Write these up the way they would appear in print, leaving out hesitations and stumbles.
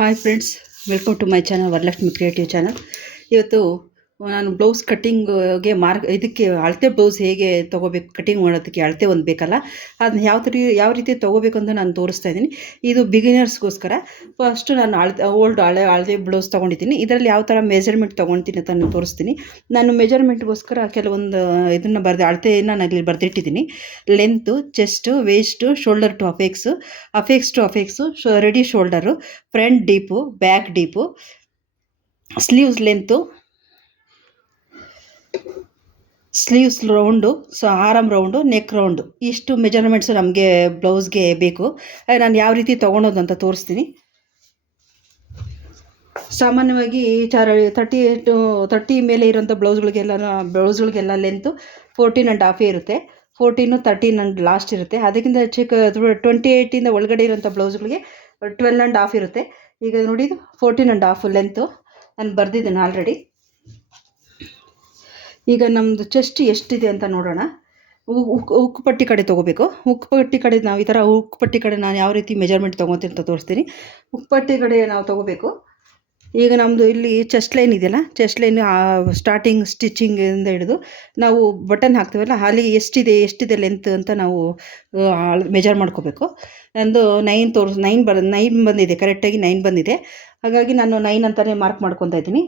Hi friends, welcome to my channel Varalakshmi creative channel. ಇವತ್ತು ನಾನು blouse ಕಟ್ಟಿಂಗ್ಗೆ ಇದಕ್ಕೆ ಅಳತೆ ಬ್ಲೌಸ್ ಹೇಗೆ ತೊಗೋಬೇಕು, ಕಟಿಂಗ್ ಮಾಡೋದಕ್ಕೆ ಅಳತೆ ಒಂದು ಬೇಕಲ್ಲ, ಅದನ್ನ ಯಾವ ರೀತಿ ತೊಗೋಬೇಕು ಅಂತ ನಾನು ತೋರಿಸ್ತಾ ಇದ್ದೀನಿ. ಇದು ಬಿಗಿನರ್ಸ್ಗೋಸ್ಕರ. ಫಸ್ಟು ನಾನು ಹಳದೆ ಬ್ಲೌಸ್ ತೊಗೊಂಡಿದ್ದೀನಿ. ಇದರಲ್ಲಿ ಯಾವ ಥರ ಮೆಜರ್ಮೆಂಟ್ ತೊಗೊಳ್ತೀನಿ ಅಂತ ನಾನು ತೋರಿಸ್ತೀನಿ. ನಾನು ಮೆಜರ್ಮೆಂಟ್ಗೋಸ್ಕರ ಕೆಲವೊಂದು ಇದನ್ನು ಅಳತೆಯನ್ನು ನಾನು ಇಲ್ಲಿ ಬರೆದಿಟ್ಟಿದ್ದೀನಿ. Length, chest, waist, shoulder to apex to apex, ready shoulder, front deep, back deep, sleeves length, sleeves round, arm round, neck round, ಇಷ್ಟು ಮೆಜರ್ಮೆಂಟ್ಸು ನಮಗೆ ಬ್ಲೌಸ್ಗೆ ಬೇಕು. ನಾನು ಯಾವ ರೀತಿ ತೊಗೊಳೋದು ಅಂತ ತೋರಿಸ್ತೀನಿ. ಸಾಮಾನ್ಯವಾಗಿ 30 ಮೇಲೆ ಇರೋಂಥ ಬ್ಲೌಸ್ಗಳಿಗೆಲ್ಲ ಲೆಂತು 14.5 ಇರುತ್ತೆ. 14, 13 ಅಂಡ್ ಲಾಸ್ಟ್ ಇರುತ್ತೆ. ಅದಕ್ಕಿಂತ 28 ಒಳಗಡೆ ಇರೋಂಥ ಬ್ಲೌಸ್ಗಳಿಗೆ 12.5 ಇರುತ್ತೆ. ಈಗ ನೋಡಿ, ಇದು 14.5 ಲೆಂತು ನಾನು ಬರೆದಿದ್ದೇನೆ ಆಲ್ರೆಡಿ. ಈಗ ನಮ್ಮದು ಚೆಸ್ಟ್ ಎಷ್ಟಿದೆ ಅಂತ ನೋಡೋಣ. ಉಕ್ಕು ಪಟ್ಟಿ ಕಡೆ ತೊಗೋಬೇಕು. ಉಕ್ಕು ಪಟ್ಟಿ ಕಡೆ ನಾವು ಈ ಥರ ಉಕ್ಕು ಪಟ್ಟಿ ಕಡೆ ನಾನು ಯಾವ ರೀತಿ ಮೆಜರ್ಮೆಂಟ್ ತೊಗೊತೀನಿ ಅಂತ ತೋರಿಸ್ತೀನಿ. ಉಕ್ಕು ಪಟ್ಟಿ ಕಡೆ ನಾವು ತೊಗೋಬೇಕು. ಈಗ ನಮ್ಮದು ಇಲ್ಲಿ ಚೆಸ್ಟ್ ಲೈನ್ ಇದೆಯಲ್ಲ, ಚೆಸ್ಟ್ ಲೈನ್ ಸ್ಟಾರ್ಟಿಂಗ್ ಸ್ಟಿಚಿಂಗಿಂದ ಹಿಡಿದು ನಾವು ಬಟನ್ ಹಾಕ್ತೀವಲ್ಲ, ಅಲ್ಲಿ ಎಷ್ಟಿದೆ ಲೆಂತ್ ಅಂತ ನಾವು ಮೆಜರ್ ಮಾಡ್ಕೋಬೇಕು. ನಂದು 9 ಬಂದಿದೆ, ಕರೆಕ್ಟಾಗಿ 9 ಬಂದಿದೆ. ಹಾಗಾಗಿ ನಾನು 9 ಅಂತಲೇ ಮಾರ್ಕ್ ಮಾಡ್ಕೊತಾ ಇದ್ದೀನಿ.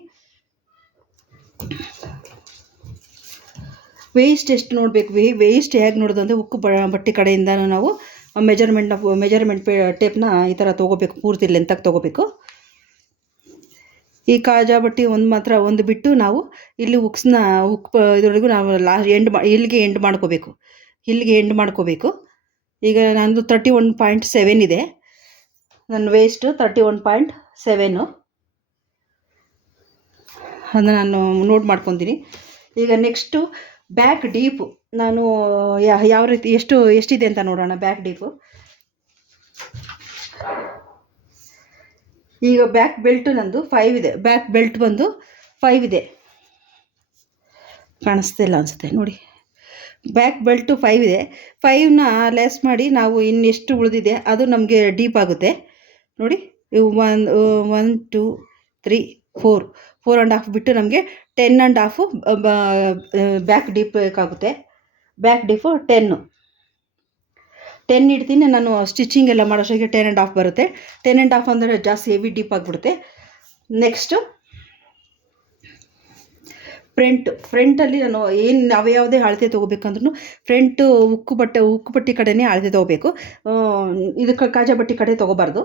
ವೇಸ್ಟ್ ಎಷ್ಟು ನೋಡಬೇಕು, ವೇಸ್ಟ್ ಹೇಗೆ ನೋಡೋದು ಅಂದರೆ ಉಕ್ಕು ಬಟ್ಟೆ ಕಡೆಯಿಂದ ನಾವು ಮೆಜರ್ಮೆಂಟ್ ಟೇಪ್ನ ಈ ಥರ ತೊಗೋಬೇಕು, ಪೂರ್ತಿ ಲೆಂತಾಗಿ ತೊಗೋಬೇಕು. ಈ ಕಾಜಾ ಬಟ್ಟೆ ಒಂದು ಬಿಟ್ಟು ನಾವು ಇಲ್ಲಿ ಇದರೊಳಗೂ ನಾವು ಇಲ್ಲಿಗೆ ಎಂಡ್ ಮಾಡ್ಕೋಬೇಕು. ಈಗ ನಂದು 31.7 ಇದೆ. ನನ್ನ ವೇಸ್ಟು 31.7 ಅದನ್ನು ನಾನು ನೋಟ್ ಮಾಡ್ಕೊತೀನಿ. ಈಗ ನೆಕ್ಸ್ಟು ಬ್ಯಾಕ್ ಡೀಪು ನಾನು ಯಾವ ರೀತಿ ಎಷ್ಟಿದೆ ಅಂತ ನೋಡೋಣ. ಬ್ಯಾಕ್ ಡೀಪು ಈಗ ಬ್ಯಾಕ್ ಬೆಲ್ಟು ನಂದು 5 ಇದೆ. ಬ್ಯಾಕ್ ಬೆಲ್ಟ್ ಬಂದು 5 ಇದೆ, ಕಾಣಿಸ್ತಿಲ್ಲ ಅನಿಸುತ್ತೆ ನೋಡಿ. ಬ್ಯಾಕ್ ಬೆಲ್ಟು 5 ಇದೆ. 5ನ ಲೆಸ್ ಮಾಡಿ ನಾವು ಇನ್ನೆಷ್ಟು ಉಳಿದಿದೆ ಅದು ನಮಗೆ ಡೀಪ್ ಆಗುತ್ತೆ ನೋಡಿ. 1 2 3 4.5 ಬಿಟ್ಟು ನಮಗೆ 10.5 ಬ್ಯಾಕ್ ಡೀಪ್ ಬೇಕಾಗುತ್ತೆ. ಬ್ಯಾಕ್ ಡೀಪು 10 ಇಡ್ತೀನಿ ನಾನು. ಸ್ಟಿಚಿಂಗ್ ಎಲ್ಲ ಮಾಡೋಷ್ಟೊತ್ತಿಗೆ 10.5 ಬರುತ್ತೆ. 10.5 ಅಂದರೆ ಜಾಸ್ತಿ ಹೆವಿ ಡೀಪ್ ಆಗಿಬಿಡುತ್ತೆ. ನೆಕ್ಸ್ಟು ಫ್ರಂಟಲ್ಲಿ ನಾನು ಯಾವುದೇ ಅಳತೆ ತೊಗೋಬೇಕಂದ್ರೂ ಫ್ರಂಟು ಉಕ್ಕು ಪಟ್ಟಿ ಕಡೆನೇ ಅಳತೆ ತೊಗೋಬೇಕು. ಇದಕ್ಕೆ ಕಾಜಾ ಬಟ್ಟೆ ಕಡೆ ತೊಗೋಬಾರ್ದು.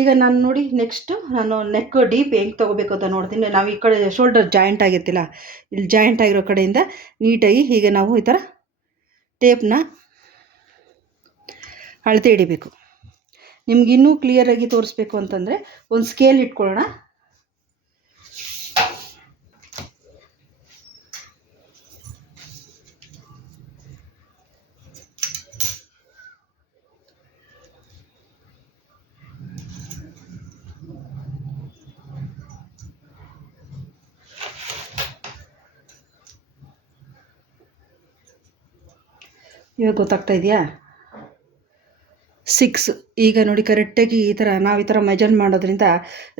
ಈಗ ನಾನು ನೋಡಿ, ನೆಕ್ಸ್ಟು ನಾನು ನೆಕ್ ಡೀಪ್ ಹೆಂಗೆ ತೊಗೋಬೇಕು ಅಂತ ನೋಡ್ತೀನಿ. ನಾವು ಈ ಕಡೆ ಶೋಲ್ಡರ್ ಜಾಯಿಂಟ್ ಆಗಿರ್ತಿಲ್ಲ, ಇಲ್ಲಿ ಜಾಯಿಂಟ್ ಆಗಿರೋ ಕಡೆಯಿಂದ ನೀಟಾಗಿ ಹೀಗೆ ನಾವು ಈ ಥರ ಟೇಪ್ನ ಅಳತೆ ಹಿಡಿಬೇಕು. ನಿಮ್ಗೆ ಇನ್ನೂ ಕ್ಲಿಯರಾಗಿ ತೋರಿಸ್ಬೇಕು ಅಂತಂದರೆ ಒಂದು ಸ್ಕೇಲ್ ಇಟ್ಕೊಳ್ಳೋಣ. ಇವಾಗ ಗೊತ್ತಾಗ್ತಾ ಇದೆಯಾ? 6. ಈಗ ನೋಡಿ, ಕರೆಕ್ಟಾಗಿ ಈ ಥರ ಮೆಜರ್ ಮಾಡೋದ್ರಿಂದ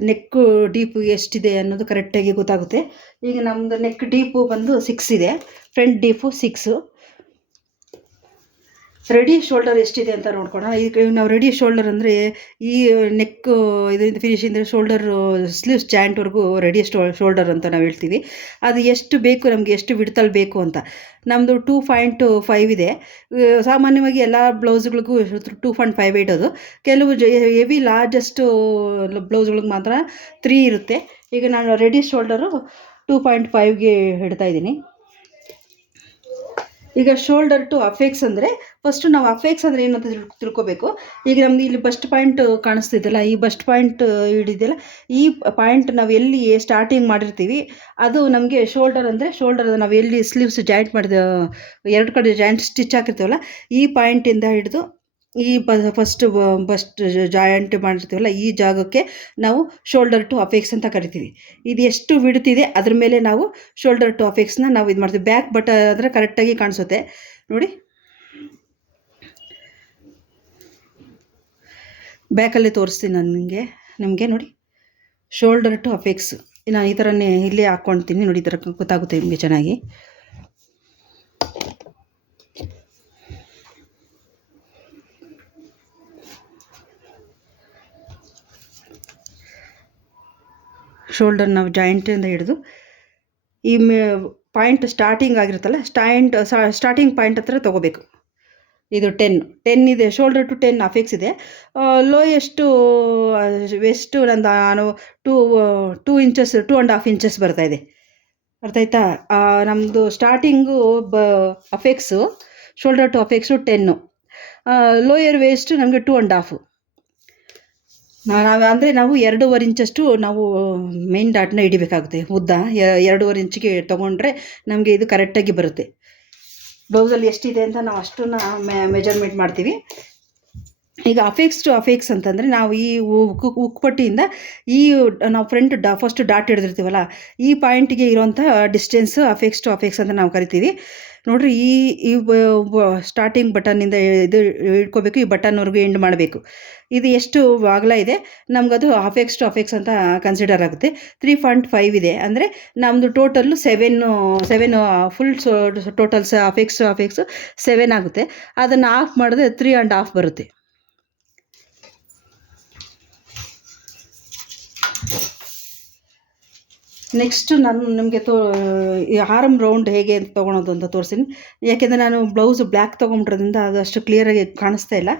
ನೆಕ್ಕು ಡೀಪು ಎಷ್ಟಿದೆ ಅನ್ನೋದು ಕರೆಕ್ಟಾಗಿ ಗೊತ್ತಾಗುತ್ತೆ. ಈಗ ನಮ್ಮದು ನೆಕ್ ಡೀಪು ಬಂದು 6 ಇದೆ. Front deep 6. ರೆಡಿ ಶೋಲ್ಡರ್ ಎಷ್ಟಿದೆ ಅಂತ ನೋಡ್ಕೊಳ್ಳೋಣ. ಈಗ ನಾವು ರೆಡಿ ಶೋಲ್ಡರ್ ಅಂದರೆ ಈ ನೆಕ್ಕು ಇದರಿಂದ ಫಿನಿಶಿಂಗ್ ಶೋಲ್ಡರ್ ಸ್ಲೀವ್ಸ್ ಜಾಯಿಂಟ್ವರೆಗೂ ರೆಡಿ ಶೋಲ್ಡರ್ ಅಂತ ನಾವು ಹೇಳ್ತೀವಿ. ಅದು ಎಷ್ಟು ಬೇಕು ನಮಗೆ, ಎಷ್ಟು ವಿಡ್ತಲ್ಲಿ ಬೇಕು ಅಂತ. ನಮ್ಮದು 2.5 ಇದೆ. ಸಾಮಾನ್ಯವಾಗಿ ಎಲ್ಲ ಬ್ಲೌಸ್ಗಳಿಗೂ 2.5 ಇಡೋದು. ಕೆಲವು ಹೆವಿ ಲಾರ್ಜೆಸ್ಟು ಬ್ಲೌಸ್ಗಳಿಗೆ ಮಾತ್ರ 3 ಇರುತ್ತೆ. ಈಗ ನಾನು ರೆಡಿ ಶೋಲ್ಡರು 2.5ಗೆ ಇಡ್ತಾಯಿದ್ದೀನಿ. ಈಗ ಶೋಲ್ಡರ್ ಟು ಅಫೆಕ್ಸ್ ಅಂದರೆ ಫಸ್ಟು ನಾವು ಅಫೆಕ್ಸ್ ಅಂದರೆ ಏನಂತ ತಿಳ್ಕೊಬೇಕು. ಈಗ ನಮ್ಗೆ ಇಲ್ಲಿ ಬಸ್ಟ್ ಪಾಯಿಂಟ್ ಕಾಣಿಸ್ತಿದ್ದಲ್ಲ, ಈ ಬಸ್ಟ್ ಪಾಯಿಂಟ್ ಹಿಡಿದೆಯಲ್ಲ, ಈ ಪಾಯಿಂಟ್ ನಾವು ಎಲ್ಲಿ ಸ್ಟಾರ್ಟಿಂಗ್ ಮಾಡಿರ್ತೀವಿ ಅದು ನಮಗೆ ಶೋಲ್ಡರ್ ಅಂದರೆ ನಾವು ಎಲ್ಲಿ ಸ್ಲೀವ್ಸ್ ಜಾಯಿಂಟ್ ಮಾಡಿದ 2 ಕಡೆ ಜಾಯಿಂಟ್ ಸ್ಟಿಚ್ ಹಾಕಿರ್ತೀವಲ್ಲ, ಈ ಪಾಯಿಂಟಿಂದ ಹಿಡಿದು ಈ ಬಸ್ಟ್ ಜಾಯಿಂಟ್ ಮಾಡಿರ್ತೀವಲ್ಲ, ಈ ಜಾಗಕ್ಕೆ ನಾವು ಶೋಲ್ಡರ್ ಟು ಅಫೆಕ್ಸ್ ಅಂತ ಕರಿತೀವಿ. ಇದು ಎಷ್ಟು ಬಿಡ್ತಿದೆ ಅದ್ರ ಮೇಲೆ ನಾವು ಶೋಲ್ಡರ್ ಟು ಅಫೆಕ್ಸ್ನ ನಾವು ಇದು ಮಾಡ್ತೀವಿ. ಬ್ಯಾಕ್ ಬಟ್ ಆದರೆ ಕರೆಕ್ಟಾಗಿ ಕಾಣಿಸುತ್ತೆ ನೋಡಿ. ಬ್ಯಾಕಲ್ಲೇ ತೋರಿಸ್ತೀನಿ ನಾನು ನಿಮಗೆ ನೋಡಿ. Shoulder to apex. ನಾನು ಈ ಥರನೇ ಇಲ್ಲೇ ಹಾಕ್ಕೊಳ್ತೀನಿ ನೋಡಿ, ಈ ಥರ ಗೊತ್ತಾಗುತ್ತೆ ನಿಮಗೆ ಚೆನ್ನಾಗಿ. ಶೋಲ್ಡರ್ ನಾವು ಜಾಯಿಂಟಿಂದ ಹಿಡಿದು ಈ ಪಾಯಿಂಟ್ ಸ್ಟಾರ್ಟಿಂಗ್ ಆಗಿರುತ್ತಲ್ಲ, ಸ್ಟಾರ್ಟಿಂಗ್ ಪಾಯಿಂಟ್ ಹತ್ರ ತೊಗೋಬೇಕು. ಇದು 10 ಇದೆ, ಶೋಲ್ಡರ್ ಟು 10 ಅಫೆಕ್ಸ್ ಇದೆ. ಲೋಯೆಸ್ಟು ವೆಸ್ಟು ನಾನು 2 ಇಂಚಸ್ 2.5 ಇಂಚಸ್ ಬರ್ತಾಯಿದೆ. ಅರ್ಥಾಯ್ತಾ? ನಮ್ಮದು starting apex shoulder to apex 10, lower waist ನಮಗೆ 2.5. ಅಂದರೆ ನಾವು 2.5 ಇಂಚಷ್ಟು ನಾವು ಮೇನ್ ಡಾಟ್ನ ಹಿಡಿಬೇಕಾಗುತ್ತೆ. ಉದ್ದ 2.5 ಇಂಚಿಗೆ ತೊಗೊಂಡ್ರೆ ನಮಗೆ ಇದು ಕರೆಕ್ಟಾಗಿ ಬರುತ್ತೆ. ಬ್ಲೌಸಲ್ಲಿ ಎಷ್ಟಿದೆ ಅಂತ ನಾವು ಅಷ್ಟನ್ನು ಮೆಜರ್ಮೆಂಟ್ ಮಾಡ್ತೀವಿ. ಈಗ ಅಫೆಕ್ಸ್ ಟು ಅಫೆಕ್ಸ್ ಅಂತಂದರೆ ನಾವು ಈ ಉಕ್ಕುಪಟ್ಟಿಯಿಂದ ಈ ನಾವು ಫಸ್ಟ್ ಡಾಟ್ ಹಿಡಿದಿರ್ತೀವಲ್ಲ, ಈ ಪಾಯಿಂಟಿಗೆ ಇರೋಂಥ ಡಿಸ್ಟೆನ್ಸ್ ಅಫೆಕ್ಸ್ ಟು ಅಫೆಕ್ಸ್ ಅಂತ ನಾವು ಕರಿತೀವಿ. ನೋಡಿರಿ, ಈ ಸ್ಟಾರ್ಟಿಂಗ್ ಬಟನ್ನಿಂದ ಇದು ಇಟ್ಕೋಬೇಕು, ಈ ಬಟನ್ವರೆಗೂ ಎಂಡ್ ಮಾಡಬೇಕು. ಇದು ಎಷ್ಟು ಅಗಲ ಇದೆ ನಮಗದು ಅಫೆಕ್ಸ್ ಟು ಅಫೆಕ್ಸ್ ಅಂತ ಕನ್ಸಿಡರ್ ಆಗುತ್ತೆ. 3.5 ಇದೆ ಅಂದರೆ ನಮ್ಮದು total 7 full totals apex to apex 7 ಆಗುತ್ತೆ. ಅದನ್ನು ಆಫ್ ಮಾಡಿದ್ರೆ 3.5 ಬರುತ್ತೆ. ನೆಕ್ಸ್ಟು ನಾನು ನಿಮಗೆ ಈ ಆರ್ಮ್ ರೌಂಡ್ ಹೇಗೆ ಅಂತ ತೊಗೊಳೋದು ಅಂತ ತೋರಿಸ್ತೀನಿ. ಯಾಕೆಂದರೆ ನಾನು ಬ್ಲೌಸು ಬ್ಲ್ಯಾಕ್ ತೊಗೊಂಬಿಟ್ರೋದ್ರಿಂದ ಅದು ಅಷ್ಟು ಕ್ಲಿಯರಾಗಿ ಕಾಣಿಸ್ತಾ ಇಲ್ಲ.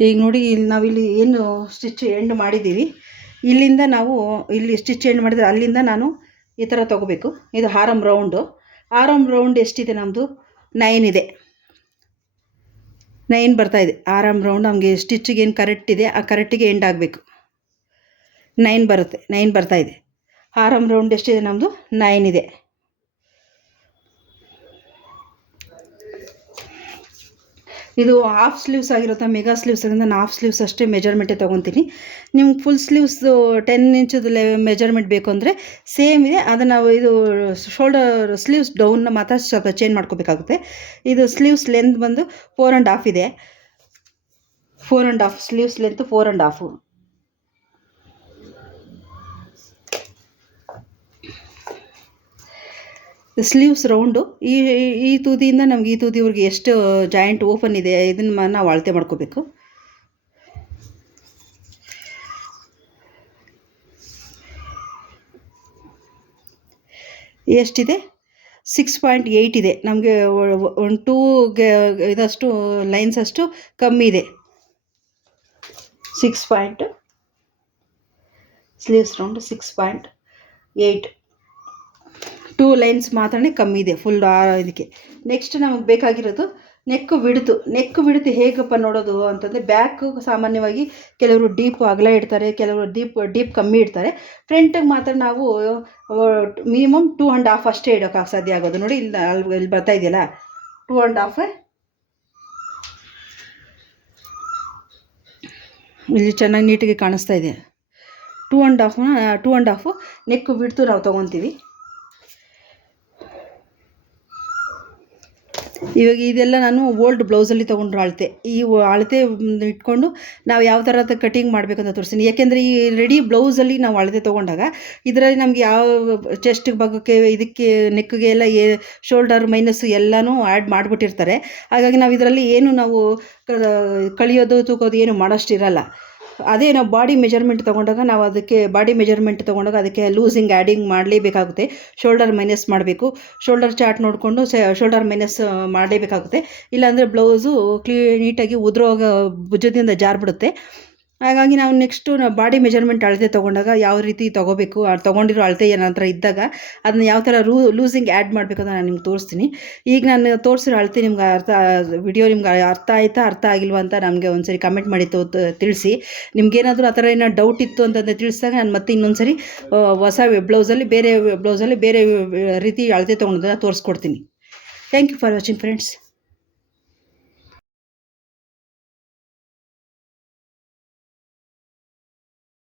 ಈಗ ನೋಡಿ, ನಾವಿಲ್ಲಿ ಏನು ಸ್ಟಿಚ್ ಎಂಡ್ ಮಾಡಿದ್ದೀವಿ, ಇಲ್ಲಿಂದ ನಾವು ಇಲ್ಲಿ ಸ್ಟಿಚ್ ಎಂಡ್ ಮಾಡಿದರೆ ಅಲ್ಲಿಂದ ನಾನು ಈ ಥರ ತೊಗೋಬೇಕು. ಇದು ಆರ್ಮ್ ರೌಂಡ್ ಎಷ್ಟಿದೆ ನಮ್ಮದು? 9 ಇದೆ. 9 ಬರ್ತಾಯಿದೆ ಆರ್ಮ್ ರೌಂಡ್. ನಮಗೆ ಸ್ಟಿಚ್ಚಿಗೆ ಏನು ಕರೆಕ್ಟ್ ಇದೆ ಆ ಕರೆಕ್ಟಿಗೆ ಎಂಡ್ ಆಗಬೇಕು. 9 ಬರುತ್ತೆ, 9 ಬರ್ತಾಯಿದೆ. ಆರ್ಮ್ ರೌಂಡ್ ಎಷ್ಟಿದೆ ನಮ್ಮದು? 9 ಇದೆ. ಇದು ಹಾಫ್ ಸ್ಲೀವ್ಸ್ ಆಗಿರುತ್ತೆ, ಮೆಗಾ ಸ್ಲೀವ್ಸ್ ಆಗಿರೋದು. ನಾನು ಹಾಫ್ ಸ್ಲೀವ್ಸ್ ಅಷ್ಟೇ ಮೆಜರ್ಮೆಂಟೇ ತೊಗೊತೀನಿ. ನಿಮ್ಗೆ ಫುಲ್ ಸ್ಲೀವ್ಸ್ದು 10 ಇಂಚದು ಮೆಜರ್ಮೆಂಟ್ ಬೇಕು ಅಂದರೆ ಸೇಮ್ ಇದೆ. ಅದನ್ನು ನಾವು ಇದು ಶೋಲ್ಡರ್ ಸ್ಲೀವ್ಸ್ ಡೌನ್ನ ಮಾತ್ರ ಸ್ವಲ್ಪ ಚೇಂಜ್ ಮಾಡ್ಕೋಬೇಕಾಗುತ್ತೆ. ಇದು ಸ್ಲೀವ್ಸ್ ಲೆಂತ್ ಬಂದು 4.5 ಇದೆ. 4.5 ಸ್ಲೀವ್ಸ್ ಲೆಂತ್ 4.5. ಸ್ಲೀವ್ಸ್ ರೌಂಡು ಈ ತುದಿಯಿಂದ ನಮ್ಗೆ ಈ ತುದಿವರೆಗೆ ಎಷ್ಟು ಜಾಯಿಂಟ್ ಓಪನ್ ಇದೆ ಇದನ್ನು ನಾವು ಅಳತೆ ಮಾಡ್ಕೋಬೇಕು. ಎಷ್ಟಿದೆ? 6.8 ಇದೆ. ನಮಗೆ 2 ಇದಷ್ಟು ಲೈನ್ಸ್ ಅಷ್ಟು ಕಮ್ಮಿ ಇದೆ. 6 ಸ್ಲೀವ್ಸ್ ರೌಂಡ್ 6.8, 2 ಲೈನ್ಸ್ ಮಾತ್ರನೇ ಕಮ್ಮಿ ಇದೆ ಫುಲ್ ಇದಕ್ಕೆ. ನೆಕ್ಸ್ಟ್ ನಮಗೆ ಬೇಕಾಗಿರೋದು ನೆಕ್ ವಿಡ್ತ್ ಹೇಗಪ್ಪ ನೋಡೋದು ಅಂತಂದರೆ, ಬ್ಯಾಕ್ ಸಾಮಾನ್ಯವಾಗಿ ಕೆಲವರು ಡೀಪ್ ಅಗಲ ಇಡ್ತಾರೆ, ಕೆಲವರು ಡೀಪ್ ಕಮ್ಮಿ ಇಡ್ತಾರೆ. ಫ್ರಂಟಿಗೆ ಮಾತ್ರ ನಾವು ಮಿನಿಮಮ್ 2.5 ಅಷ್ಟೇ ಇಡೋಕ್ಕೆ ಸಾಧ್ಯ ಆಗೋದು. ನೋಡಿ, ಇಲ್ಲಿ ಬರ್ತಾ ಇದೆಯಲ್ಲ 2.5, ಇಲ್ಲಿ ಚೆನ್ನಾಗಿ ನೀಟಾಗಿ ಕಾಣಿಸ್ತಾ ಇದೆ. 2.5 ನೆಕ್ ವಿಡ್ತು ನಾವು ತೊಗೊತೀವಿ. ಇವಾಗ ಇದೆಲ್ಲ ನಾನು ಓಲ್ಡ್ ಬ್ಲೌಸಲ್ಲಿ ತೊಗೊಂಡ್ರು ಅಳತೆ. ಈ ಅಳತೆ ಇಟ್ಕೊಂಡು ನಾವು ಯಾವ ಥರದ ಕಟಿಂಗ್ ಮಾಡಬೇಕಂತ ತೋರಿಸ್ತೀನಿ. ಯಾಕೆಂದರೆ ಈ ರೆಡಿ ಬ್ಲೌಸಲ್ಲಿ ನಾವು ಅಳತೆ ತೊಗೊಂಡಾಗ ಇದರಲ್ಲಿ ನಮಗೆ ಯಾವ ಚೆಸ್ಟ್ ಭಾಗಕ್ಕೆ ಇದಕ್ಕೆ ನೆಕ್ಗೆ ಎಲ್ಲ ಶೋಲ್ಡರ್ ಮೈನಸ್ ಎಲ್ಲನೂ ಆ್ಯಡ್ ಮಾಡಿಬಿಟ್ಟಿರ್ತಾರೆ. ಹಾಗಾಗಿ ನಾವು ಇದರಲ್ಲಿ ಏನು ನಾವು ಕಳಿಯೋದು ತೂಕೋದು ಏನು ಮಾಡೋಷ್ಟಿರಲ್ಲ. ಅದೇ ನಾವು ಬಾಡಿ ಮೆಜರ್ಮೆಂಟ್ ತೊಗೊಂಡಾಗ ಅದಕ್ಕೆ ಲೂಸಿಂಗ್ ಆ್ಯಡಿಂಗ್ ಮಾಡಲೇಬೇಕಾಗುತ್ತೆ. ಶೋಲ್ಡರ್ ಮೈನಸ್ ಮಾಡಬೇಕು. ಶೋಲ್ಡರ್ ಚಾರ್ಟ್ ನೋಡಿಕೊಂಡು ಶೋಲ್ಡರ್ ಮೈನಸ್ ಮಾಡಲೇಬೇಕಾಗುತ್ತೆ. ಇಲ್ಲಾಂದರೆ ಬ್ಲೌಸು ನೀಟಾಗಿ ಉದುರೋಗ ಭುಜದಿಂದ ಜಾರಿಬಿಡುತ್ತೆ. ಹಾಗಾಗಿ ನಾವು ನೆಕ್ಸ್ಟು ಬಾಡಿ ಮೆಜರ್ಮೆಂಟ್ ಅಳತೆ ತೊಗೊಂಡಾಗ ಯಾವ ರೀತಿ ತೊಗೋಬೇಕು, ತೊಗೊಂಡಿರೋ ಅಳತೆ ಏನಾದರೂ ಇದ್ದಾಗ ಅದನ್ನ ಯಾವ ಥರ ಲೂಸಿಂಗ್ ಆ್ಯಡ್ ಮಾಡಬೇಕು ಅಂತ ನಾನು ನಿಮ್ಗೆ ತೋರಿಸ್ತೀನಿ. ಈಗ ನಾನು ತೋರಿಸಿರೋ ಅಳತೆ ನಿಮ್ಗೆ ವಿಡಿಯೋ ನಿಮ್ಗೆ ಅರ್ಥ ಆಯಿತಾ ಅರ್ಥ ಆಗಿಲ್ವ ಅಂತ ನಮಗೆ ಒಂದ್ಸರಿ ಕಮೆಂಟ್ ಮಾಡಿ ತಿಳಿಸಿ. ನಿಮ್ಗೇನಾದರೂ ಆ ಥರ ಏನೋ ಡೌಟ್ ಇತ್ತು ಅಂತಂದರೆ ತಿಳಿಸಿದಾಗ ನಾನು ಮತ್ತೆ ಇನ್ನೊಂದ್ಸರಿ ಹೊಸ ಬ್ಲೌಸಲ್ಲಿ ಬೇರೆ ರೀತಿ ಅಳತೆ ತೊಗೊಂಡೋದನ್ನು ತೋರಿಸ್ಕೊಡ್ತೀನಿ. Thank you for watching friends.